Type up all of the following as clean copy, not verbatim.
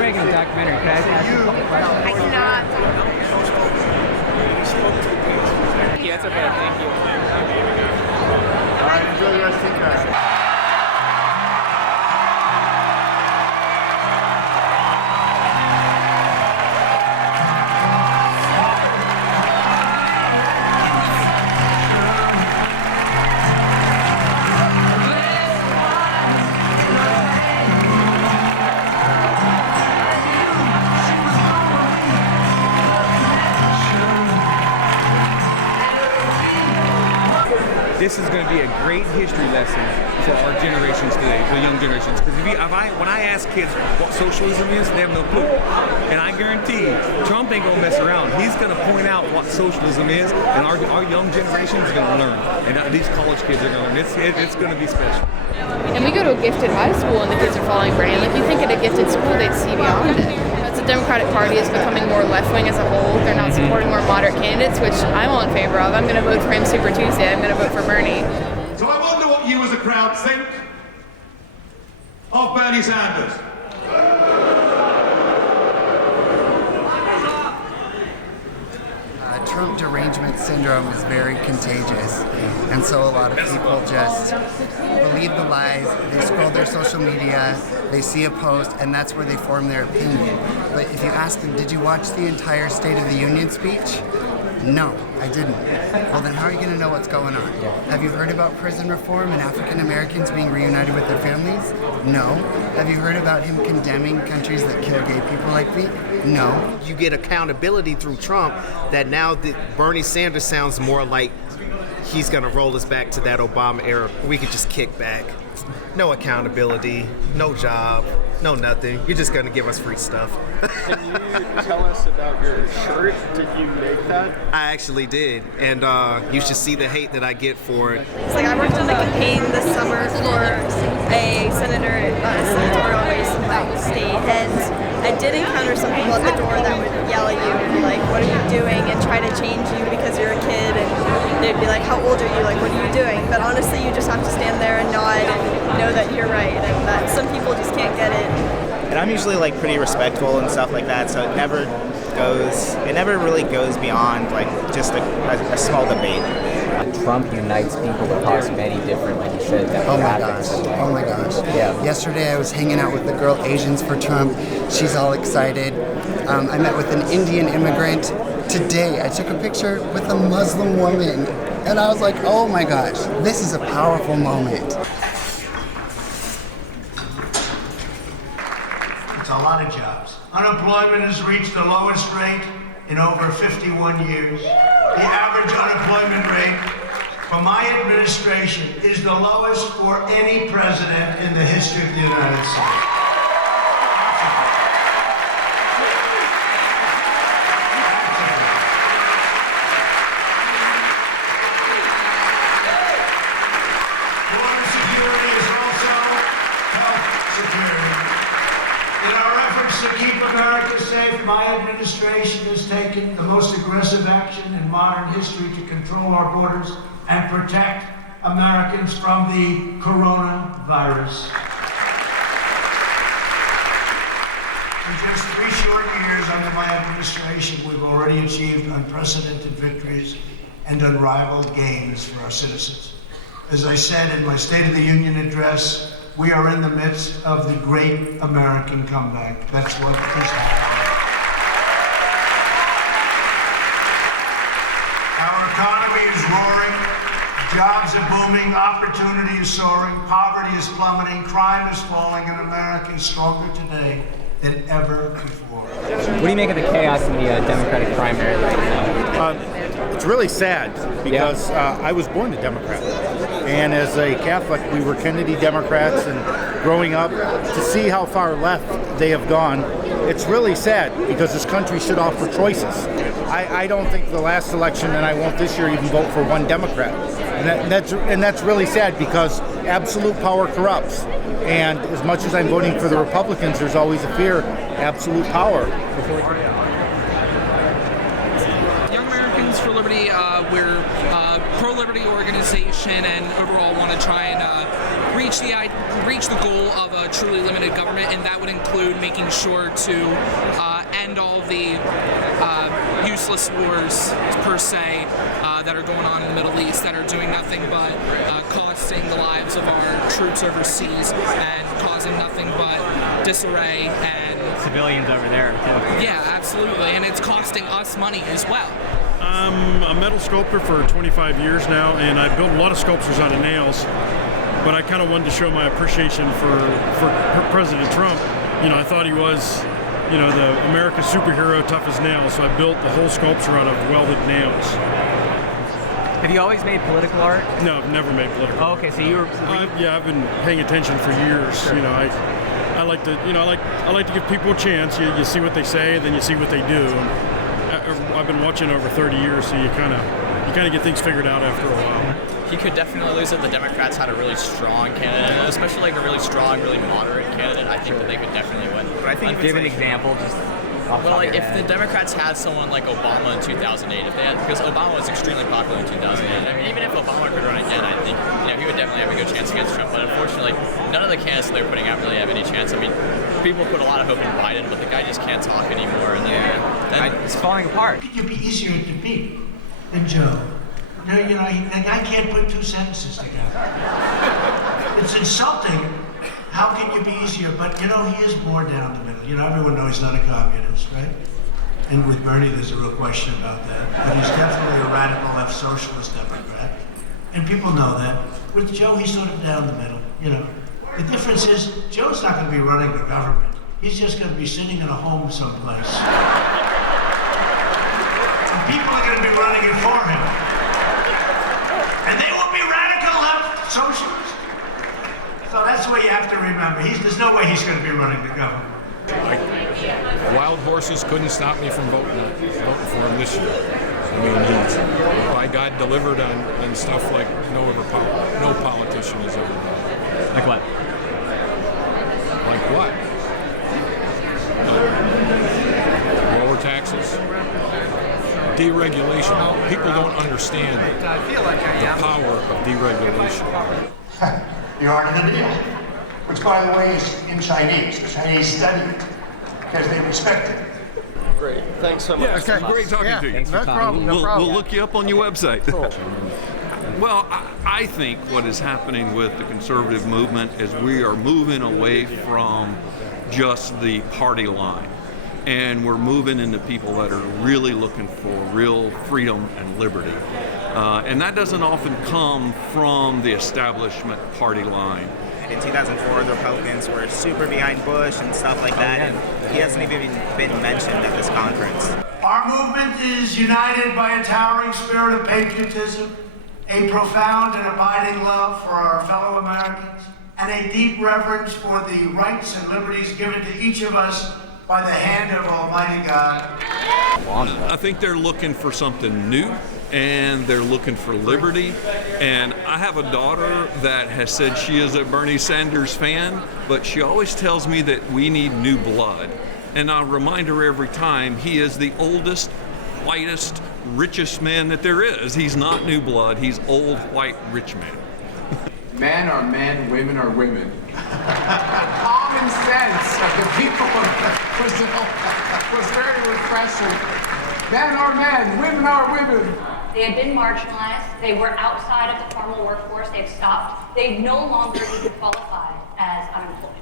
making a documentary. Can I ask you a couple questions? I cannot. Yeah, that's okay. Thank you. All right, enjoy the rest of your time. This is going to be a great history lesson for our generations today, the young generations. Because when I ask kids what socialism is, they have no clue. And I guarantee Trump ain't going to mess around. He's going to point out what socialism is, and our young generation is going to learn. And these college kids are going to learn. It's going to be special. And we go to a gifted high school and the kids are falling brand. Like, you think at a gifted school they'd see beyond it. The Democratic Party is becoming more left-wing as a whole. They're not supporting more moderate candidates, which I'm all in favor of. I'm going to vote for him Super Tuesday. I'm going to vote for Bernie. So I wonder what you as a crowd think of Bernie Sanders. Trump derangement syndrome is very contagious, and so a lot of people just believe the lies. They scroll their social media, they see a post, and that's where they form their opinion. But if you ask them, did you watch the entire State of the Union speech? No, I didn't. Well, then how are you going to know what's going on? Have you heard about prison reform and African Americans being reunited with their families? No. Have you heard about him condemning countries that kill gay people like me? No. You get accountability through Trump that now Bernie Sanders sounds more like he's going to roll us back to that Obama era. We could just kick back. No accountability, no job, no nothing. You're just going to give us free stuff. Can you tell us about your shirt? Did you make that? I actually did, and you should see the hate that I get for it. It's like I worked in the campaign this summer for a senatorial race in my state, and I did encounter some people at the door that would yell at you and be like, what are you doing, and try to change you because you're a kid, and they'd be like, how old are you, like, what are you doing? But honestly, you just have to stand there and nod and know that you're right, and that some people just can't get it. And I'm usually like pretty respectful and stuff like that, so it never really goes beyond like just a small debate. Trump unites people across many different, like you said, Oh my gosh. Yeah. Yesterday I was hanging out with the girl Asians for Trump. She's all excited. I met with an Indian immigrant. Today I took a picture with a Muslim woman. And I was like, oh my gosh, this is a powerful moment. It's a lot of jobs. Unemployment has reached the lowest rate in over 51 years. The average unemployment rate for my administration is the lowest for any president in the history of the United States. Border security is also health security. In our efforts to keep America safe, my administration has taken the most aggressive action in modern history to control our borders and protect Americans from the coronavirus. In just 3 short years under my administration, we've already achieved unprecedented victories and unrivaled gains for our citizens. As I said in my State of the Union address, we are in the midst of the great American comeback. That's what is happening. Our economy is roaring, jobs are booming, opportunity is soaring, poverty is plummeting, crime is falling, and America is stronger today than ever before. What do you make of the chaos in the Democratic primary right now? It's really sad because I was born a Democrat. And as a Catholic, we were Kennedy Democrats, and growing up, to see how far left they have gone, it's really sad because this country should offer choices. I don't think the last election, and I won't this year, even vote for one Democrat. And that's really sad because absolute power corrupts. And as much as I'm voting for the Republicans, there's always a fear, absolute power. Young Americans for Liberty, we're a pro-liberty organization and overall want to try and reach the goal of a truly limited government, and that would include making sure to end all the useless wars per se that are going on in the Middle East that are doing nothing but costing the lives of our troops overseas and causing nothing but disarray and civilians over there too. Yeah, absolutely, and it's costing us money as well. I'm a metal sculptor for 25 years now, and I built a lot of sculptures out of nails, but I kind of wanted to show my appreciation for President Trump. You know, I thought he was, you know, the American superhero, tough as nails, so I built the whole sculpture out of welded nails. Have you always made political art? No, I've never made political art. Okay, so you were... yeah, I've been paying attention for years. Sure. You know, I like to, you know, I like to give people a chance. You see what they say, then you see what they do. And I've been watching over 30 years, so you kind of get things figured out after a while. He could definitely lose if the Democrats had a really strong candidate, especially like a really strong, really moderate candidate. I think that they could definitely win. But I think give an example, just. Well, like if the Democrats had someone like Obama in 2008, because Obama was extremely popular in 2008. I mean, even if Obama could run again, I think he would definitely have a good chance against Trump. But unfortunately, none of the candidates they're putting out really have any chance. I mean, people put a lot of hope in Biden, but the guy just can't talk anymore. And then it's falling apart. It could be easier to beat than Joe. The guy can't put two sentences together. It's insulting. How can you be easier? But, he is more down the middle. Everyone knows he's not a communist, right? And with Bernie, there's a real question about that. But he's definitely a radical left socialist Democrat. And people know that. With Joe, he's sort of down the middle, The difference is, Joe's not going to be running the government. He's just going to be sitting in a home someplace. And people are going to be running it for him. And they will be radical left socialists. So that's what you have to remember. There's no way he's going to be running the government. Wild horses couldn't stop me from voting for him this year. I mean, he, by God, delivered on stuff like no politician has ever done. Like what? Like what? Lower taxes, deregulation. People don't understand the power of deregulation. The art of the deal, which, by the way, is in Chinese. The Chinese study it because they respect it. Great. Thanks so much. Yeah, okay. Great talking to you. No problem. We'll look you up on your website. Cool. Well, I think what is happening with the conservative movement is we are moving away from just the party line. And we're moving into people that are really looking for real freedom and liberty. And that doesn't often come from the establishment party line. In 2004, the Republicans were super behind Bush and stuff like that, and he hasn't even been mentioned at this conference. Our movement is united by a towering spirit of patriotism, a profound and abiding love for our fellow Americans, and a deep reverence for the rights and liberties given to each of us by the hand of Almighty God. I think they're looking for something new, and they're looking for liberty. And I have a daughter that has said she is a Bernie Sanders fan, but she always tells me that we need new blood. And I remind her every time, he is the oldest, whitest, richest man that there is. He's not new blood, he's old, white, rich man. Men are men, women are women. Common sense of the people of Brazil was very refreshing. Men are men, women are women. They had been marginalized. They were outside of the formal workforce. They've stopped. They no longer even qualify as unemployed.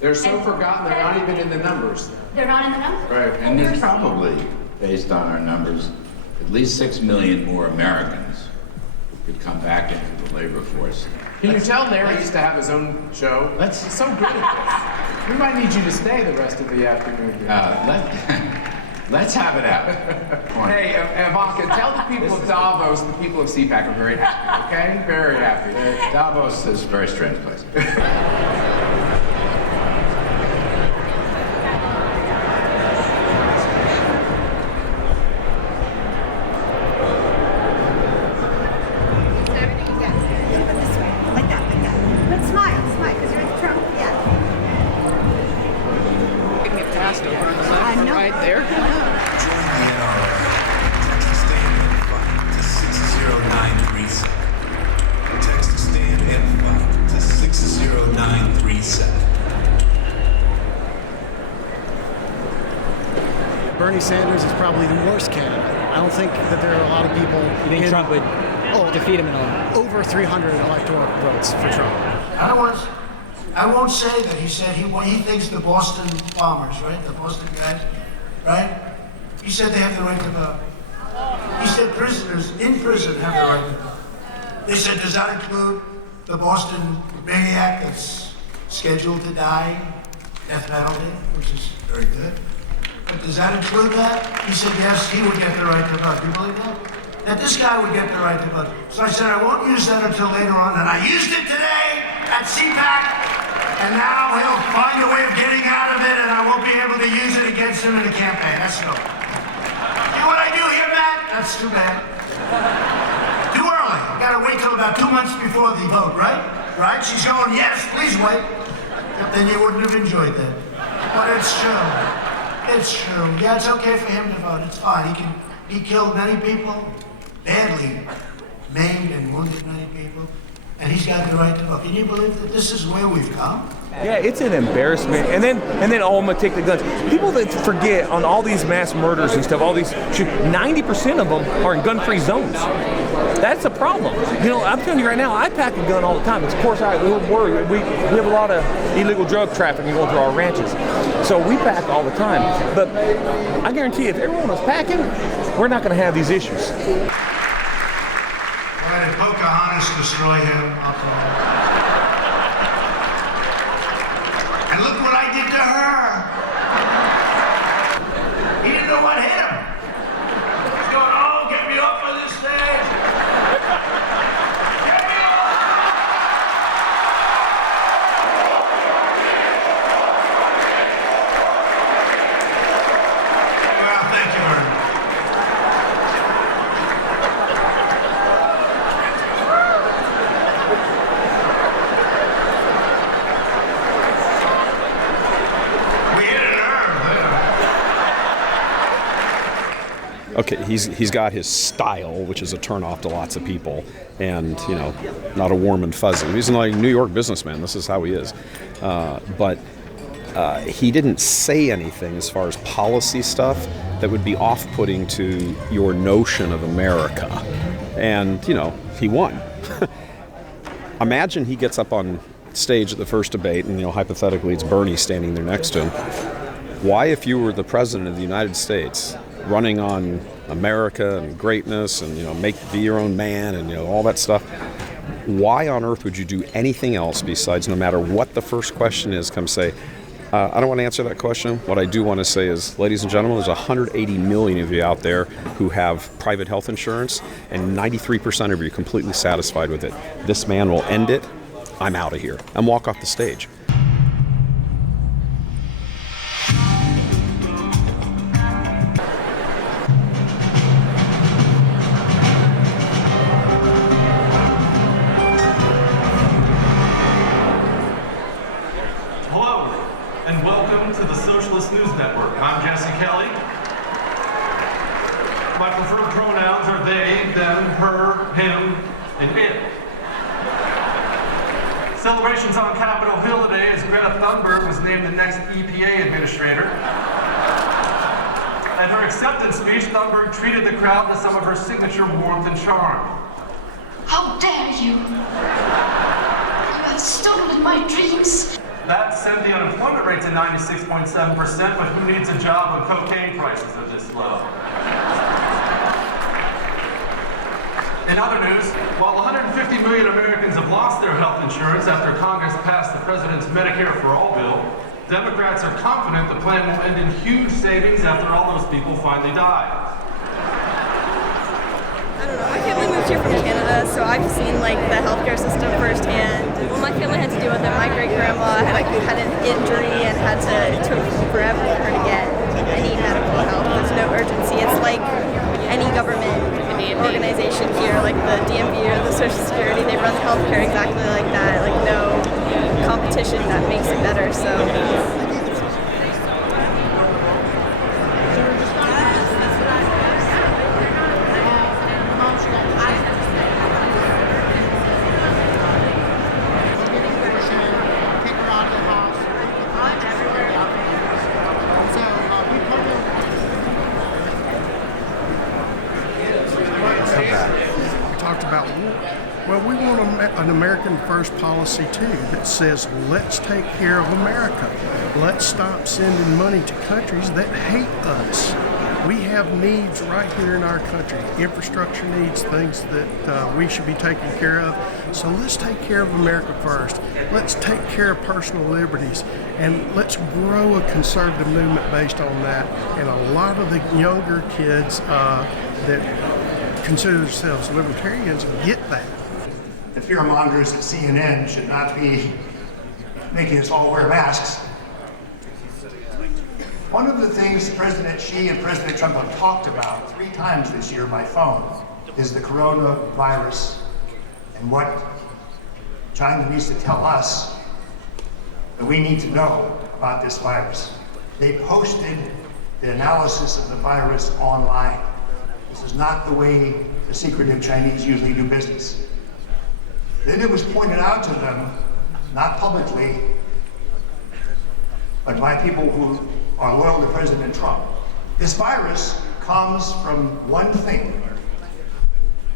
They're so forgotten, they're not even in the numbers. They're not in the numbers. Right. And there's probably, based on our numbers, at least 6 million more Americans who could come back into the labor force. Can you tell Larry used to have his own show? He's so good at this. We might need you to stay the rest of the afternoon here. Let's have it out. Hey, Ivanka, tell the people of Davos, the people of CPAC are very happy, okay? Very happy. Davos is a very strange place. Text stand and fight to 6 Bernie Sanders is probably the worst candidate. I don't think that there are a lot of people. You think Trump would defeat him in all? Over 300 electoral votes for Trump. I won't say that he said he thinks the Boston bombers, right? The Boston guys, right? He said they have the right to vote. He said prisoners in prison have the right to vote. They said, does that include the Boston maniac that's scheduled to die, death penalty, which is very good. But does that include that? He said, yes, he would get the right to vote. Do you believe that? That this guy would get the right to vote. So I said, I won't use that until later on, and I used it today at CPAC, and now he'll find a way of getting out of it, and I won't be able to use it against him in the campaign. That's no. See what I do here, Matt? That's too bad. Too early. You gotta wait till about 2 months before the vote, right? Right? She's going, yes, please wait. But then you wouldn't have enjoyed that. But it's true. It's true. Yeah, it's okay for him to vote. It's fine. He killed many people, badly maimed and wounded many people, and he's got the right to vote. Can you believe that this is where we've come? Yeah, it's an embarrassment. And then oh, I'm gonna take the guns. People that forget on all these mass murders and stuff, all these 90% of them are in gun-free zones. That's a problem. You know, I'm telling you right now, I pack a gun all the time. Of course, we're worried. We have a lot of illegal drug trafficking going through our ranches, so we pack all the time. But I guarantee, if everyone was packing, we're not going to have these issues. Why did Pocahontas destroy him? And look what I did to her. He didn't know what hit him. He's going, oh, get me off of this stage. Get me off. Well, thank you very much. Okay, he's got his style, which is a turnoff to lots of people, and you know, not a warm and fuzzy. He's like a New York businessman. This is how he is. But he didn't say anything as far as policy stuff that would be off-putting to your notion of America. And you know, he won. Imagine he gets up on stage at the first debate, and you know, hypothetically, it's Bernie standing there next to him. Why, if you were the president of the United States, running on America and greatness and, you know, be your own man and, you know, all that stuff, why on earth would you do anything else besides, no matter what the first question is, come say, I don't want to answer that question. What I do want to say is, ladies and gentlemen, there's 180 million of you out there who have private health insurance, and 93% of you are completely satisfied with it. This man will end it. I'm out of here. And walk off the stage. My preferred pronouns are they, them, her, him, and it. Celebrations on Capitol Hill today as Greta Thunberg was named the next EPA administrator. At her acceptance speech, Thunberg treated the crowd to some of her signature warmth and charm. How dare you! You have stolen my dreams. That sent the unemployment rate to 96.7%, but who needs a job when cocaine prices are this low? In other news, while 150 million Americans have lost their health insurance after Congress passed the president's Medicare for All bill, Democrats are confident the plan will end in huge savings after all those people finally die. I don't know, my family moved here from Canada, so I've seen like the healthcare system firsthand. What my family had to deal with it, my great-grandma had an injury and it took forever for her to get any medical help. There's no urgency. It's like any government organization here, like the DMV or the Social Security, they run healthcare exactly like that, like no competition that makes it better, so. Well, we want an American first policy too that says let's take care of America. Let's stop sending money to countries that hate us. We have needs right here in our country, infrastructure needs, things that we should be taking care of. So let's take care of America first. Let's take care of personal liberties, and let's grow a conservative movement based on that. And a lot of the younger kids that consider themselves libertarians get that. The fearmongers at CNN should not be making us all wear masks. One of the things President Xi and President Trump have talked about 3 times this year by phone is the coronavirus and what China needs to tell us that we need to know about this virus. They posted the analysis of the virus online. This is not the way the secretive Chinese usually do business. Then it was pointed out to them, not publicly, but by people who are loyal to President Trump. This virus comes from one thing,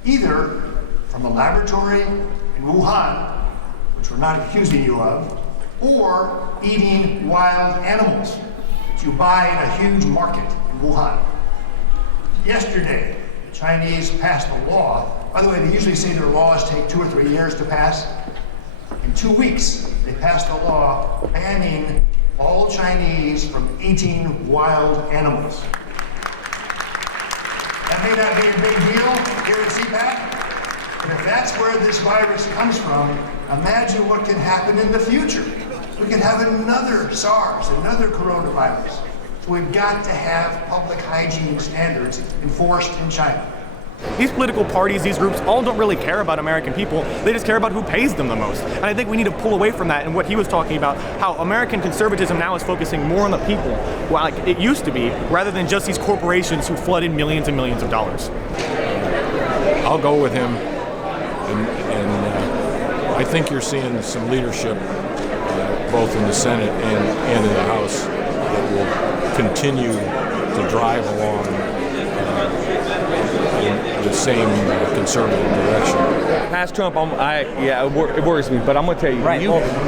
either from a laboratory in Wuhan, which we're not accusing you of, or eating wild animals that you buy in a huge market in Wuhan. Yesterday, the Chinese passed a law. By the way, they usually say their laws take 2 or 3 years to pass. In 2 weeks, they passed a law banning all Chinese from eating wild animals. That may not be a big deal here at CPAC, but if that's where this virus comes from, imagine what can happen in the future. We could have another SARS, another coronavirus. So we've got to have public hygiene standards enforced in China. These political parties, these groups, all don't really care about American people. They just care about who pays them the most. And I think we need to pull away from that and what he was talking about, how American conservatism now is focusing more on the people, like it used to be, rather than just these corporations who flooded millions and millions of dollars. I'll go with him, and I think you're seeing some leadership, both in the Senate and in the House, that will continue to drive along in the same conservative direction. Past Trump, it worries me, but I'm gonna tell you,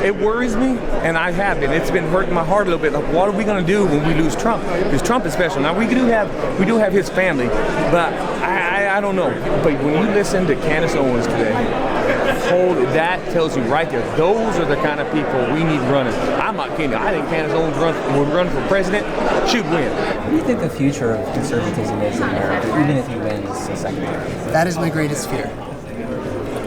it worries me, and I have been. It's been hurting my heart a little bit. Like, what are we gonna do when we lose Trump? Because Trump is special. Now we do have his family, but I don't know. But when you listen to Candace Owens today, that tells you right there, those are the kind of people we need running. I'm not kidding. I think Candace Owens would run for president, she'd win. What do you think the future of conservatism is in America, even if he wins a second term? That is my greatest fear.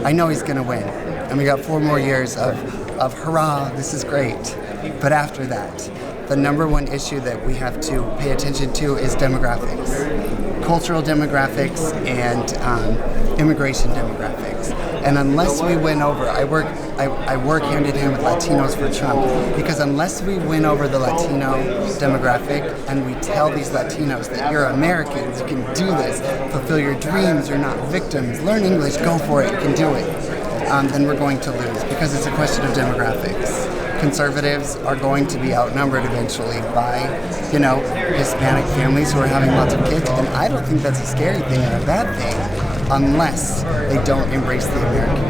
I know he's going to win, and we got 4 more years of hurrah, this is great. But after that, the number one issue that we have to pay attention to is demographics, cultural demographics, and immigration demographics. And unless we win over, I work hand in hand with Latinos for Trump, because unless we win over the Latino demographic and we tell these Latinos that you're Americans, you can do this, fulfill your dreams, you're not victims, learn English, go for it, you can do it, then we're going to lose, because it's a question of demographics. Conservatives are going to be outnumbered eventually by, Hispanic families who are having lots of kids, and I don't think that's a scary thing or a bad thing, unless they don't embrace the American